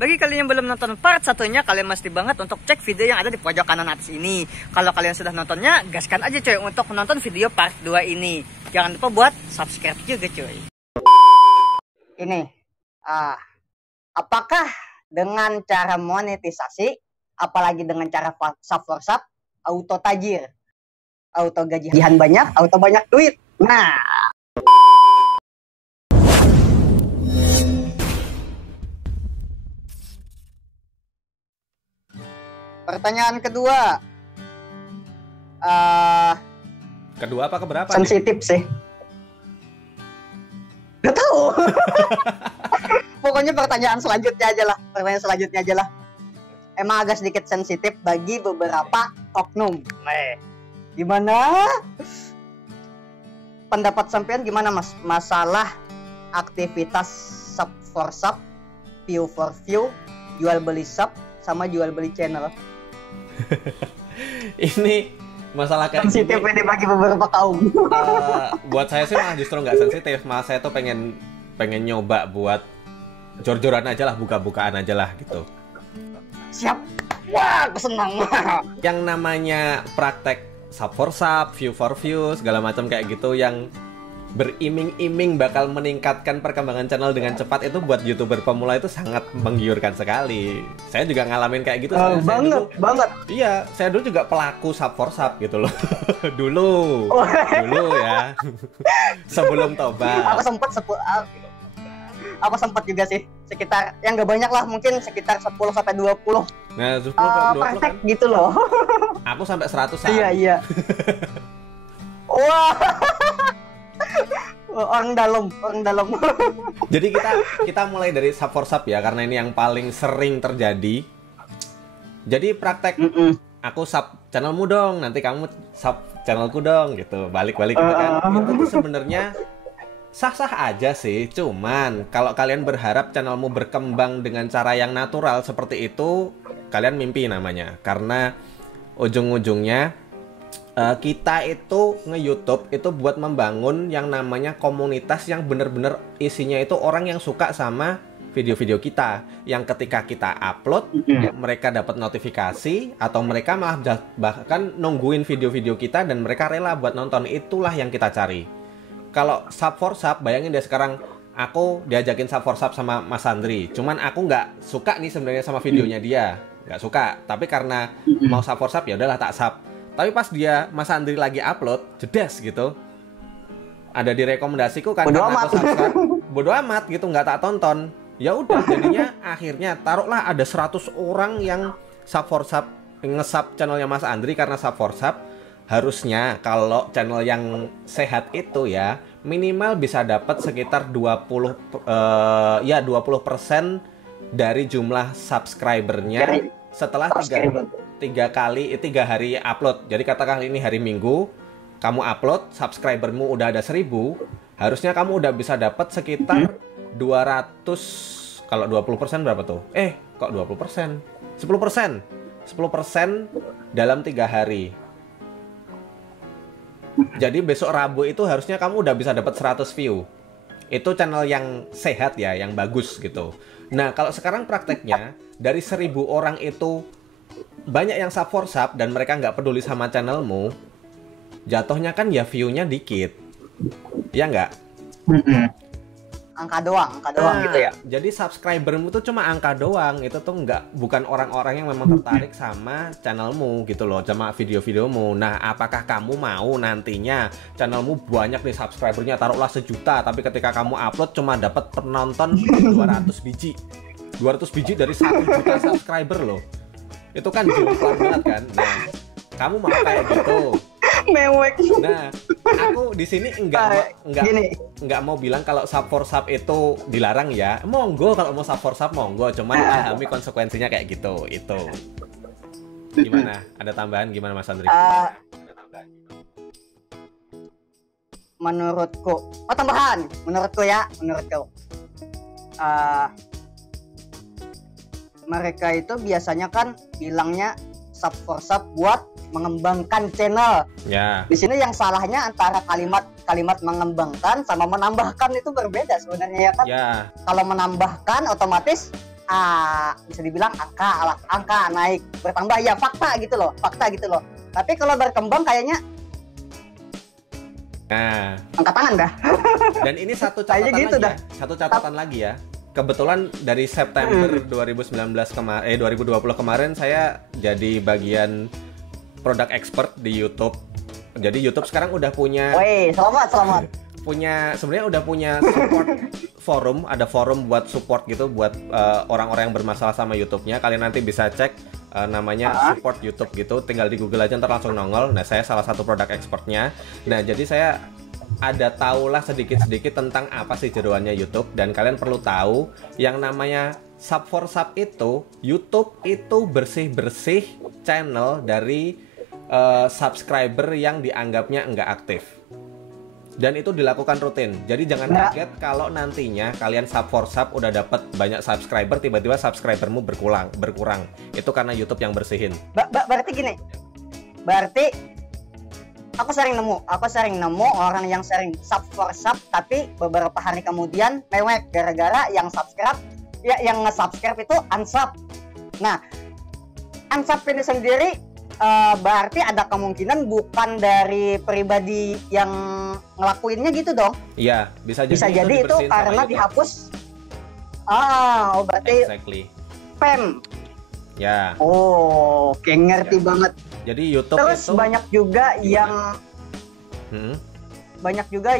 Bagi kalian yang belum nonton part satunya, kalian mesti banget untuk cek video yang ada di pojok kanan atas ini. Kalau kalian sudah nontonnya, gaskan aja coy untuk menonton video part 2 ini. Jangan lupa buat subscribe juga coy. Ini, apakah dengan cara monetisasi, apalagi dengan cara sub for sub, auto tajir, auto gajian banyak, auto banyak duit? Nah, pertanyaan kedua, kedua apa keberapa? sensitif sih. Gak tahu. Pokoknya pertanyaan selanjutnya aja lah. Emang agak sedikit sensitif bagi beberapa oknum. Gimana? Pendapat sampean gimana mas? Masalah aktivitas sub for sub, view for view, jual beli sub, sama jual beli channel. Ini masalah kayak sensitif ini bagi beberapa kaum. Buat saya sih malah justru nggak sensitif, malah saya tuh pengen nyoba buat jor-joran aja lah, buka-bukaan aja lah gitu. Siap. Wah, aku senang. Yang namanya praktek sub for sub, view for view, segala macam kayak gitu yang beriming-iming bakal meningkatkan perkembangan channel dengan cepat, itu buat YouTuber pemula itu sangat menggiurkan sekali. Saya juga ngalamin kayak gitu. Banget. Iya, saya dulu juga pelaku sub for sub gitu loh. dulu ya. Sebelum tobat. Aku sempat juga sih, sekitar yang gak banyak lah, mungkin sekitar 10 sampai 20. Nah, 10 sampai 20 praktek kan. gitu loh. Aku sampai 100-an. Iya. Wah. Orang dalam. Jadi kita mulai dari sub for sub ya, karena ini yang paling sering terjadi. Jadi praktek aku sub channelmu dong, nanti kamu sub channelku dong gitu. Balik-balik gitu kan. Itu tuh sebenarnya sah-sah aja sih. Cuman kalau kalian berharap channelmu berkembang dengan cara yang natural seperti itu, kalian mimpi namanya. Karena ujung-ujungnya kita itu nge-YouTube itu buat membangun yang namanya komunitas yang bener-bener isinya itu orang yang suka sama video-video kita, yang ketika kita upload mereka dapat notifikasi, atau mereka malah bahkan nungguin video-video kita dan mereka rela buat nonton. Itulah yang kita cari. Kalau sub for sub, bayangin deh sekarang aku diajakin sub for sub sama Mas Andri, cuman aku nggak suka nih sebenarnya sama videonya dia, nggak suka, tapi karena mau sub for sub ya udahlah tak sub. Tapi pas dia Mas Andri lagi upload, jedes gitu, ada di rekomendasiku kan, bodo amat. Aku subscribe, bodo amat gitu, nggak tak tonton. Ya udah, jadinya akhirnya taruhlah ada 100 orang yang sub for sub, nge-sub channelnya Mas Andri karena sub for sub. Harusnya kalau channel yang sehat itu ya minimal bisa dapat sekitar 20% dari jumlah subscribernya setelah 3 hari upload. Jadi katakan ini hari Minggu, kamu upload, subscribermu udah ada 1000, harusnya kamu udah bisa dapat sekitar 200. Kalau 20% berapa tuh? Kok 20%? 10% dalam 3 hari. Jadi besok Rabu itu harusnya kamu udah bisa dapat 100 view. Itu channel yang sehat ya, yang bagus gitu. Nah, kalau sekarang prakteknya dari 1000 orang itu banyak yang sub for sub dan mereka nggak peduli sama channelmu, jatuhnya kan ya view-nya dikit. Ya nggak? Angka doang gitu ya. Jadi subscribermu tuh cuma angka doang. Itu tuh bukan orang-orang yang memang tertarik sama channelmu gitu loh, sama video-videomu. Nah, apakah kamu mau nantinya channelmu banyak nih subscribernya, taruhlah 1 juta, tapi ketika kamu upload cuma dapat penonton 200 biji. 200 biji dari 1 juta subscriber loh. Itu kan jomplang banget kan. Nah, kamu mau kayak gitu? Mewek. Nah, aku di sini enggak mau bilang kalau sub for sub itu dilarang ya. Monggo kalau mau sub for sub monggo, cuman pahami konsekuensinya kayak gitu. Itu. Gimana? Ada tambahan gimana Mas Andri? Menurutku mereka itu biasanya kan bilangnya sub for sub buat mengembangkan channel. Ya. Di sini yang salahnya antara kalimat mengembangkan sama menambahkan itu berbeda sebenarnya ya kan. Ya. Kalau menambahkan otomatis bisa dibilang angka naik, bertambah ya fakta gitu loh. Tapi kalau berkembang kayaknya angkat tangan dah. Dan ini satu catatan gitu lagi satu catatan lagi ya. Kebetulan dari September 2020 kemarin saya jadi bagian product expert di YouTube. Jadi YouTube sekarang udah punya selamat. Sebenarnya udah punya support forum, ada forum buat support gitu buat orang-orang yang bermasalah sama YouTube-nya. Kalian nanti bisa cek namanya support YouTube gitu, tinggal di Google aja ntar langsung nongol. Nah, saya salah satu product expertnya. Nah, jadi saya ada tahulah sedikit-sedikit tentang apa sih jeroannya YouTube, dan kalian perlu tahu yang namanya sub for sub itu, YouTube itu bersih-bersih channel dari subscriber yang dianggapnya nggak aktif. Dan itu dilakukan rutin. Jadi jangan kaget kalau nantinya kalian sub for sub udah dapat banyak subscriber, tiba-tiba subscribermu berkurang. Itu karena YouTube yang bersihin. Berarti gini. Berarti aku sering nemu orang yang sering sub for sub, tapi beberapa hari kemudian mewek gara-gara yang nge-subscribe itu unsub. Nah, unsub ini sendiri berarti ada kemungkinan bukan dari pribadi yang ngelakuinnya gitu dong. Iya, bisa jadi itu karena dihapus. Berarti spam. Ya. Oke, ngerti banget. Jadi YouTube terus itu banyak juga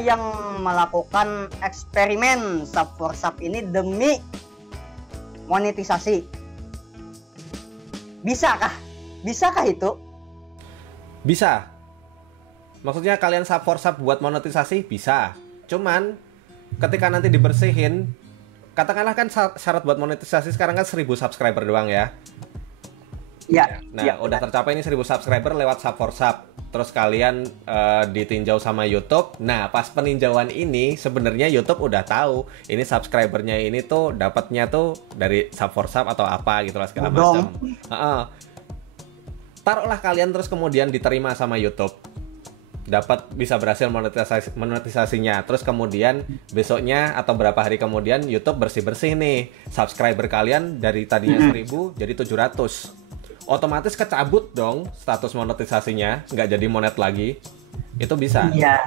yang melakukan eksperimen sub for sub ini demi monetisasi. Bisakah itu? Bisa. Maksudnya kalian sub for sub buat monetisasi bisa. Cuman ketika nanti dibersihin, katakanlah kan syarat buat monetisasi sekarang kan 1000 subscriber doang ya. Ya. Nah, udah tercapai ini 1000 subscriber lewat sub for sub. Terus kalian ditinjau sama YouTube. Nah, pas peninjauan ini sebenarnya YouTube udah tahu ini subscribernya ini tuh dapatnya tuh dari sub for sub atau apa gitu lah segala macam. Taruhlah kalian terus kemudian diterima sama YouTube, bisa berhasil monetisasinya. Terus kemudian besoknya atau berapa hari kemudian YouTube bersih-bersih nih, subscriber kalian dari tadinya 1000 jadi 700. Otomatis kecabut dong status monetisasinya, nggak jadi monet lagi. Itu bisa. Iya.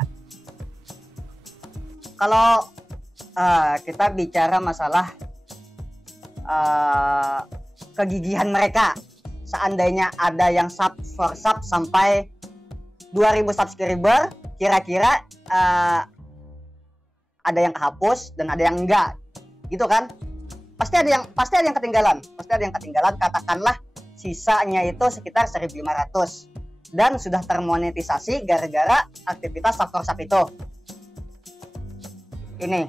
Kalau kita bicara masalah kegigihan mereka, seandainya ada yang sub for sub sampai 2000 subscriber, kira-kira ada yang kehapus dan ada yang enggak, gitu kan? Pasti ada yang ketinggalan. Katakanlah sisanya itu sekitar 1.500 dan sudah termonetisasi gara-gara aktivitas sub for sub itu. Ini,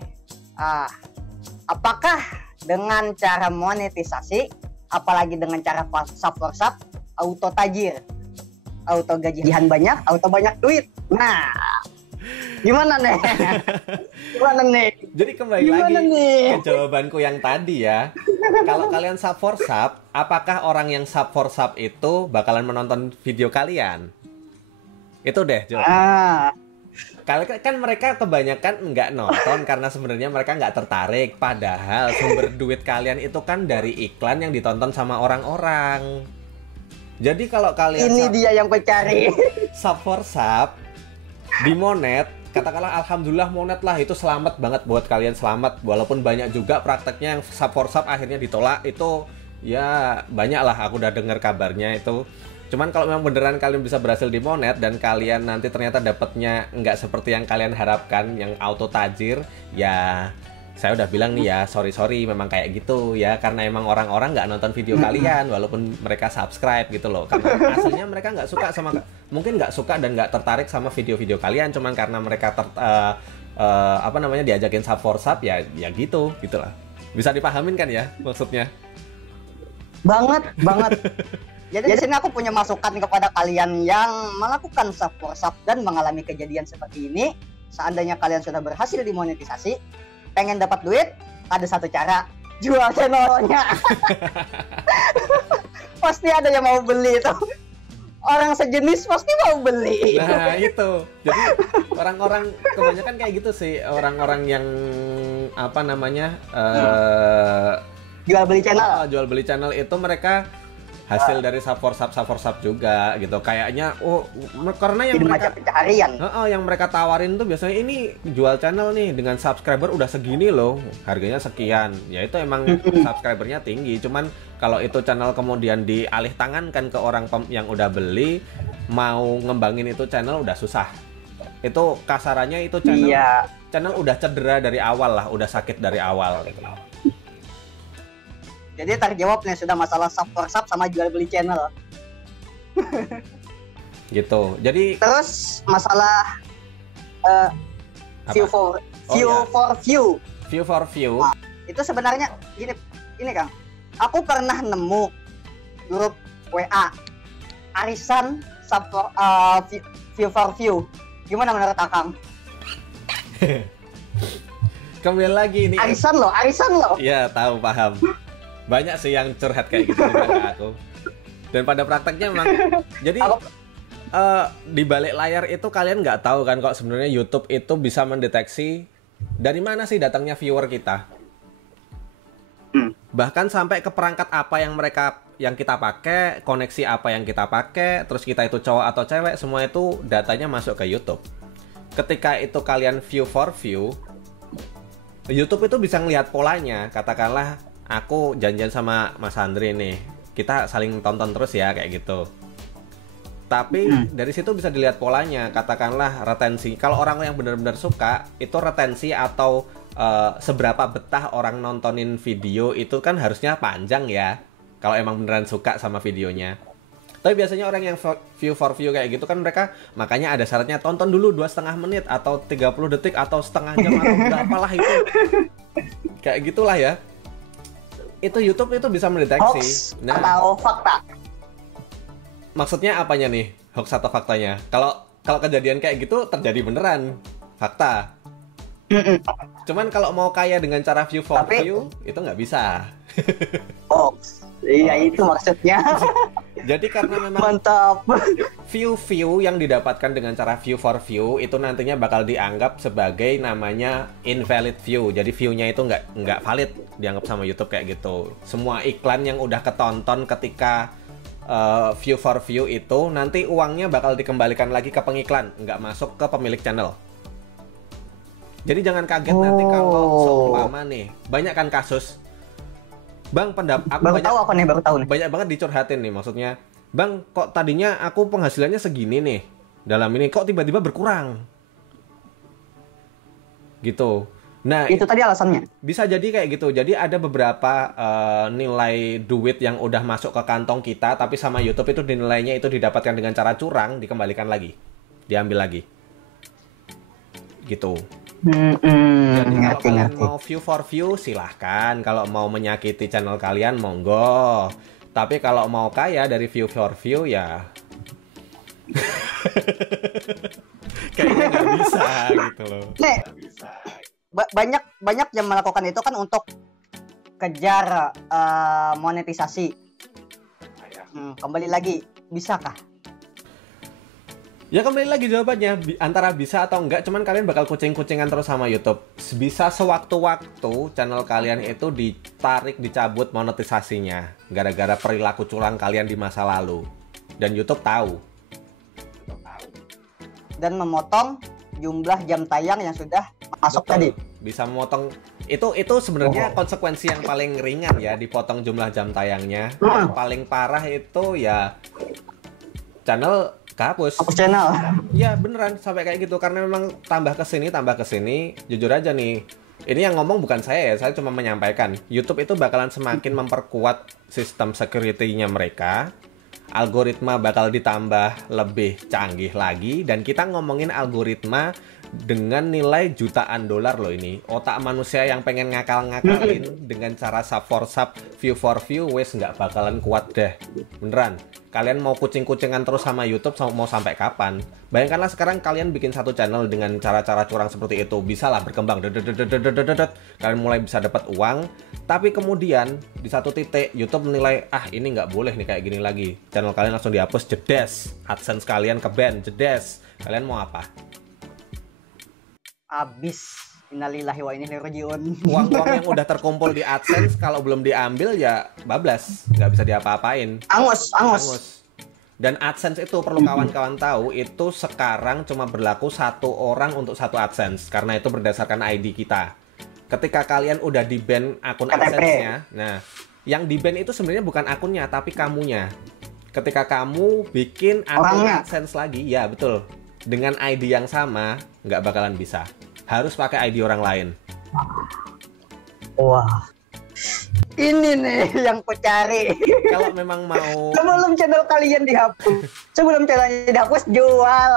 apakah dengan cara monetisasi, apalagi dengan cara sub for sub, auto tajir, auto gajian banyak, auto banyak duit? Nah, gimana nih? Jadi kembali lagi ke jawabanku yang tadi ya. Kalau kalian sub for sub, apakah orang yang sub for sub itu bakalan menonton video kalian? Itu deh jawabannya. Kan mereka kebanyakan nggak nonton karena sebenarnya mereka nggak tertarik. Padahal sumber duit kalian itu kan dari iklan yang ditonton sama orang-orang. Jadi kalau kalian dia yang pencari sub for sub di monet, katakanlah alhamdulillah monet lah, itu selamat banget buat kalian, selamat. Walaupun banyak juga prakteknya yang sub for sub akhirnya ditolak, itu ya banyak lah, aku udah dengar kabarnya itu. Cuman kalau memang beneran kalian bisa berhasil di monet dan kalian nanti ternyata dapatnya nggak seperti yang kalian harapkan, yang auto tajir, ya saya udah bilang nih ya, sorry memang kayak gitu ya, karena emang orang-orang nggak nonton video kalian walaupun mereka subscribe gitu loh, karena aslinya mereka nggak suka sama, mungkin nggak suka dan nggak tertarik sama video-video kalian, cuman karena mereka diajakin sub for sub ya gitulah. Bisa dipahamin kan ya maksudnya? Banget. Jadi di sini aku punya masukan kepada kalian yang melakukan sub for sub dan mengalami kejadian seperti ini. Seandainya kalian sudah berhasil dimonetisasi, pengen dapat duit, ada satu cara, jual channelnya. Pasti ada yang mau beli itu. Orang sejenis pasti mau beli. Nah itu, jadi orang-orang kebanyakan kayak gitu sih, orang-orang yang Jual beli channel. Jual beli channel itu mereka hasil dari sub for sub juga gitu. Kayaknya karena yang jadi mereka macam pencaharian. yang mereka tawarin tuh biasanya ini jual channel nih dengan subscriber udah segini loh, harganya sekian. Ya itu emang subscribernya tinggi. Cuman kalau itu channel kemudian dialih tangankan ke orang yang udah beli, mau ngembangin itu channel udah susah. Itu kasarannya itu channel udah cedera dari awal lah, udah sakit dari awal gitu. Jadi terjawab nih sudah masalah sub for sub sama jual beli channel. Gitu. Jadi terus masalah view for view. View for view. Nah, itu sebenarnya gini Kang. Aku pernah nemu grup WA arisan sub for view for view. Gimana menurut Akang? Kembali lagi nih. Arisan loh. Iya, tahu, paham. Banyak sih yang curhat kayak gitu juga ke aku. Dan pada prakteknya memang jadi di balik layar itu kalian nggak tahu kan kok sebenarnya YouTube itu bisa mendeteksi dari mana sih datangnya viewer kita. Bahkan sampai ke perangkat apa yang kita pakai, koneksi apa yang kita pakai, terus kita itu cowok atau cewek, semua itu datanya masuk ke YouTube. Ketika itu kalian view for view, YouTube itu bisa ngelihat polanya. Katakanlah aku janjian sama Mas Andri nih, kita saling tonton terus ya kayak gitu. Tapi dari situ bisa dilihat polanya. Katakanlah retensi. Kalau orang yang benar-benar suka, itu retensi atau seberapa betah orang nontonin video itu kan harusnya panjang ya. Kalau emang beneran suka sama videonya. Tapi biasanya orang yang view for view kayak gitu kan mereka makanya ada syaratnya tonton dulu 2,5 menit atau 30 detik atau setengah jam atau berapalah itu. Kayak gitulah ya. Itu YouTube itu bisa mendeteksi. Hoax atau fakta? Maksudnya apanya nih? Hoax atau faktanya? Kalau kejadian kayak gitu terjadi beneran, fakta. Cuman kalau mau kaya dengan cara view for view itu nggak bisa. Hoax. Iya itu maksudnya. Jadi karena memang mantap. View yang didapatkan dengan cara view for view itu nantinya bakal dianggap sebagai namanya invalid view. Jadi view-nya itu nggak valid dianggap sama YouTube kayak gitu. Semua iklan yang udah ketonton ketika view for view itu nanti uangnya bakal dikembalikan lagi ke pengiklan, nggak masuk ke pemilik channel. Jadi jangan kaget nanti kalau seumpama nih banyak kan kasus. Bang, baru tahu nih. Banyak banget dicurhatin nih, maksudnya, Bang, kok tadinya aku penghasilannya segini nih, dalam ini kok tiba-tiba berkurang, gitu. Nah, itu tadi alasannya. Bisa jadi kayak gitu. Jadi ada beberapa nilai duit yang udah masuk ke kantong kita, tapi sama YouTube itu nilainya itu didapatkan dengan cara curang, dikembalikan lagi, diambil lagi, gitu. Jadi kalau kalian mau view for view silahkan. Kalau mau menyakiti channel kalian monggo. Tapi kalau mau kaya dari view for view ya kayaknya nggak bisa gitu loh. Nih, banyak yang melakukan itu kan untuk kejar monetisasi. Kembali lagi, bisakah? Ya kembali lagi jawabannya antara bisa atau enggak, cuman kalian bakal kucing-kucingan terus sama YouTube. Bisa sewaktu-waktu channel kalian itu dicabut monetisasinya gara-gara perilaku curang kalian di masa lalu. Dan YouTube tahu. Dan memotong jumlah jam tayang yang sudah masuk. Betul. Tadi. Bisa memotong itu sebenarnya konsekuensi yang paling ringan ya, dipotong jumlah jam tayangnya. Yang paling parah itu ya channel hapus channel. Ya beneran sampai kayak gitu, karena memang tambah kesini jujur aja nih, ini yang ngomong bukan saya ya, saya cuma menyampaikan YouTube itu bakalan semakin memperkuat sistem security-nya mereka, algoritma bakal ditambah lebih canggih lagi, dan kita ngomongin algoritma dengan nilai jutaan dolar loh ini. Otak manusia yang pengen ngakal-ngakalin dengan cara sub for sub, view for view, wes nggak bakalan kuat deh. Beneran. Kalian mau kucing-kucingan terus sama YouTube mau sampai kapan? Bayangkanlah sekarang kalian bikin satu channel dengan cara-cara curang seperti itu. Bisa lah berkembang. Kalian mulai bisa dapat uang. Tapi kemudian di satu titik YouTube menilai, ini nggak boleh nih kayak gini lagi. Channel kalian langsung dihapus, jedes. AdSense kalian ke ban, jedes. Kalian mau apa? Abis Innalillahi wa inna ilaihi rajiun. Uang-uang yang udah terkumpul di AdSense kalau belum diambil ya bablas, nggak bisa diapa-apain. Angus. Dan AdSense itu perlu kawan-kawan tahu, itu sekarang cuma berlaku 1 orang untuk 1 AdSense karena itu berdasarkan ID kita. Ketika kalian udah di-ban akun KTP. AdSense-nya, nah yang di-ban itu sebenarnya bukan akunnya tapi kamunya. Ketika kamu bikin akun Orangnya. AdSense lagi, ya betul, dengan ID yang sama nggak bakalan bisa. Harus pakai ID orang lain. Wah. Ini nih yang ku cari. Kalau memang mau Sebelum channel kalian dihapus. Sebelum channelnya dihapus, jual.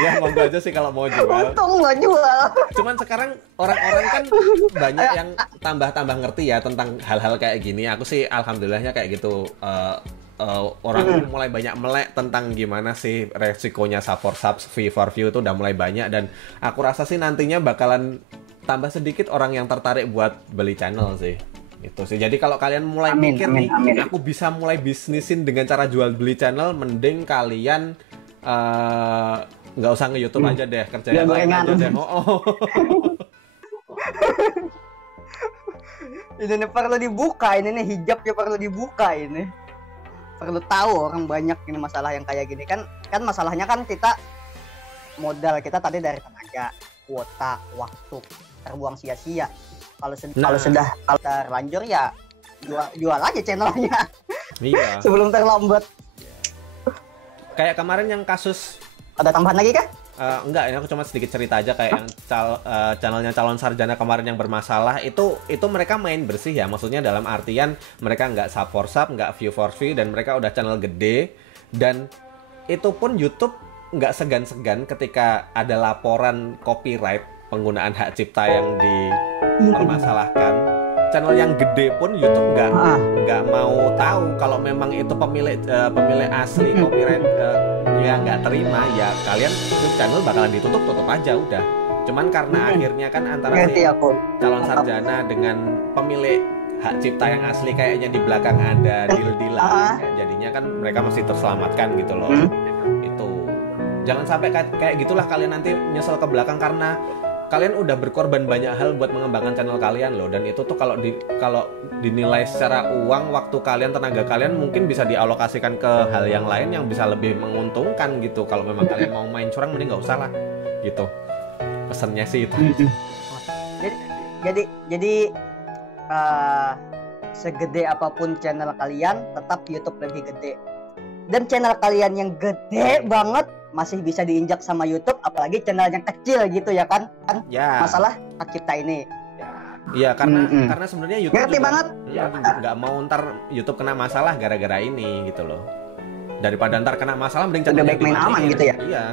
ya monggo aja sih kalau mau jual. Untung lo jual. Cuman sekarang orang-orang kan banyak yang tambah-tambah ngerti ya tentang hal-hal kayak gini. Aku sih alhamdulillahnya kayak gitu. Orang mulai banyak melek tentang gimana sih resikonya sub for subs, fee for view itu udah mulai banyak, dan aku rasa sih nantinya bakalan tambah sedikit orang yang tertarik buat beli channel sih. Itu sih. Jadi kalau kalian mulai mikir nih, aku bisa mulai bisnisin dengan cara jual beli channel, mending kalian nggak usah nge-YouTube aja deh, kerja yang lain aja deh. Ini nih perlu dibuka, ini nih hijabnya perlu dibuka ini. Perlu tahu orang banyak ini masalah yang kayak gini kan masalahnya kan kita modal kita tadi dari tenaga, kuota, waktu terbuang sia-sia. Kalau sudah terlanjur ya jual aja channelnya. Iya. Sebelum terlambat. Kayak kemarin yang kasus Ada tambahan lagi kah? Enggak, ini aku cuma sedikit cerita aja kayak yang channelnya calon sarjana kemarin yang bermasalah itu mereka main bersih ya, maksudnya dalam artian mereka nggak sub for sub, nggak view for view, dan mereka udah channel gede, dan itu pun YouTube nggak segan-segan ketika ada laporan copyright penggunaan hak cipta yang dipermasalahkan. Channel yang gede pun YouTube nggak mau tahu kalau memang itu pemilik asli copyright ya nggak terima, ya kalian itu channel bakalan tutup aja udah. Cuman karena akhirnya kan antara si calon sarjana dengan pemilik hak cipta yang asli kayaknya di belakang ada deal-dealan, jadinya kan mereka masih terselamatkan gitu loh. Itu jangan sampai kayak gitulah kalian nanti nyesel ke belakang karena kalian udah berkorban banyak hal buat mengembangkan channel kalian loh, dan itu tuh kalau dinilai secara uang, waktu kalian, tenaga kalian mungkin bisa dialokasikan ke hal yang lain yang bisa lebih menguntungkan gitu. Kalau memang kalian mau main curang mending nggak usah lah gitu. Pesannya sih itu. Jadi segede apapun channel kalian, tetap YouTube lebih gede. Dan channel kalian yang gede banget masih bisa diinjak sama YouTube, apalagi channel yang kecil gitu ya kan? Ya. Masalah hak cipta ini. Iya, karena sebenarnya YouTube ngerti juga, banget. Nggak mau ntar YouTube kena masalah gara-gara ini gitu loh. Daripada ntar kena masalah mending channel baik main aman gitu ya. Iya.